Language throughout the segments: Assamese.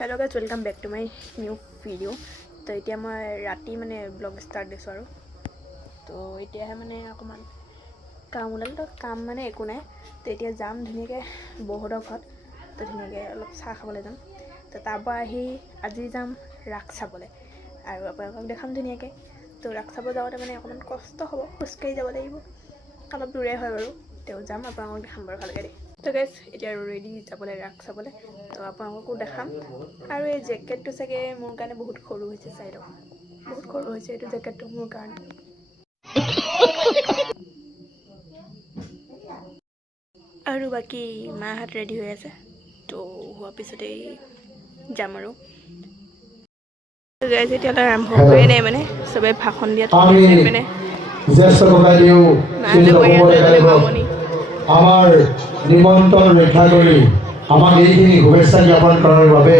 Hello guys, welcome back to my new video. तो इतना मैं राति माने ब्लॉग स्टार्ट दिसो आरो तो इतना माने अकमान काम ओलाल तो काम माने एको ना। तो इतना जाम धुनियाके बहुत घर तो धुनियाके अलप चाह खाबले जाम। तो तारपा আজি जाम रास चाबले और आपनालोকক देखाम धुनियाके। तो रास चाब जाओते माने अकमान कष्ट हबो, खुजकाढ़ी যাব লাগিব, अलप दूरे হয় বাৰু। तेও जाम आपनालोকক देखाम বাৰু भालके दे। तो गाइस इतना रेडी जाबले रास चाबले तो आपनालोकको देखाम। और ये जैकेटটো चागे मोर कारण बहुत सरू होइছে साइड बहुत सरू होइছে एटु जैकेटটো मोर कारण। और बाकी माहत रेडी हो आछे तो हुआ पिछते जाम आरो। तो गाइस एतियाলৈ आरम्भ करे নাই মানে সবে ভাষণ দিয়াত মানে জ্যেষ্ঠ ককাইদেউ আমাৰ নিমন্ত্ৰণ ৰক্ষা কৰি আমাক এইখিনি শুভেচ্ছা জ্ঞাপন কৰাৰ বাবে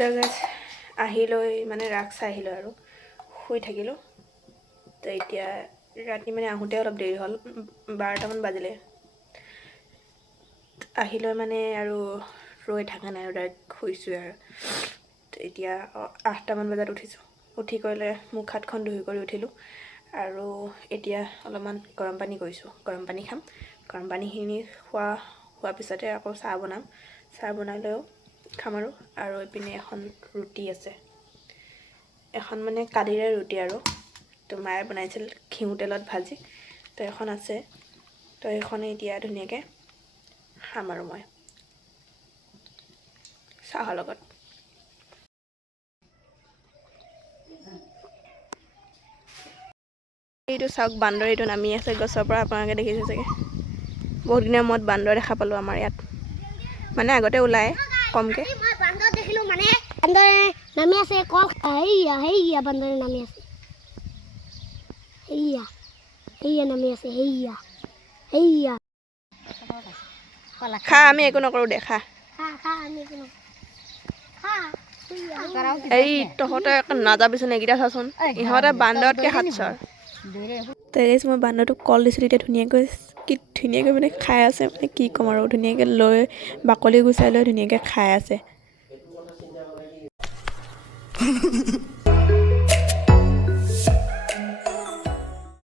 আহি লৈ মানে ৰাস চাই আহিলোঁ আৰু শুই থাকিলোঁ। তো এতিয়া ৰাতি মানে আহোঁতে অলপ দেৰি হ'ল, 12টামান বাজিলে। আহি লৈ মানে আৰু ৰৈ থকা নাই আৰু ডাইৰেক্ট শুইছোঁ আৰু। তো এতিয়া 8টামান বজাত উঠিছোঁ। উঠি কৰিলে মুখ হাতখন ধুই কৰি উঠিলোঁ আৰু এতিয়া অলপমান গৰম পানী কৰিছোঁ, গৰম পানী খাম। গৰম পানীখিনি খোৱাৰ পিছতে আকৌ চাহ বনাম। চাহ বনাই লৈও খাম আৰু এইপিনে এখন ৰুটি আছে, এখন মানে কালিৰে ৰুটি আৰু। তো মায়ে বনাইছিল ঘিউ তেলত ভাজি, তো এখন আছে। তো সেইখনে এতিয়া ধুনীয়াকৈ খাম আৰু মই চাহৰ লগত। এইটো চাওক, বান্দৰ এইটো নামি আছে গছৰ পৰা, আপোনালোকে দেখিছে চাগে। বহুত দিনৰ মূৰত বান্দৰ দেখা পালোঁ আমাৰ ইয়াত, মানে আগতে ওলায় কমকৈ। মই বান্দৰ দেখিলোঁ, মানে বান্দৰে নামি আছে, হেইয়া বান্দৰে নামি আছে, হেইয়া নামি আছে, হেইয়া খা, আমি একো নকৰোঁ দে, খা। আমি কোনো এই তহঁতে নাযাবিচোন, এইকেইটা চাচোন, ইহঁতে বান্দৰতকৈ হাতচৰ। তেৰেছ মই বান্দৰটোক কল দিছিলোঁ, এতিয়া ধুনীয়াকৈ কি ধুনীয়াকৈ মানে খাই আছে, মানে কি ক'ম আৰু, ধুনীয়াকৈ লৈ বাকলি গুচাই লৈ ধুনীয়াকৈ খাই আছে।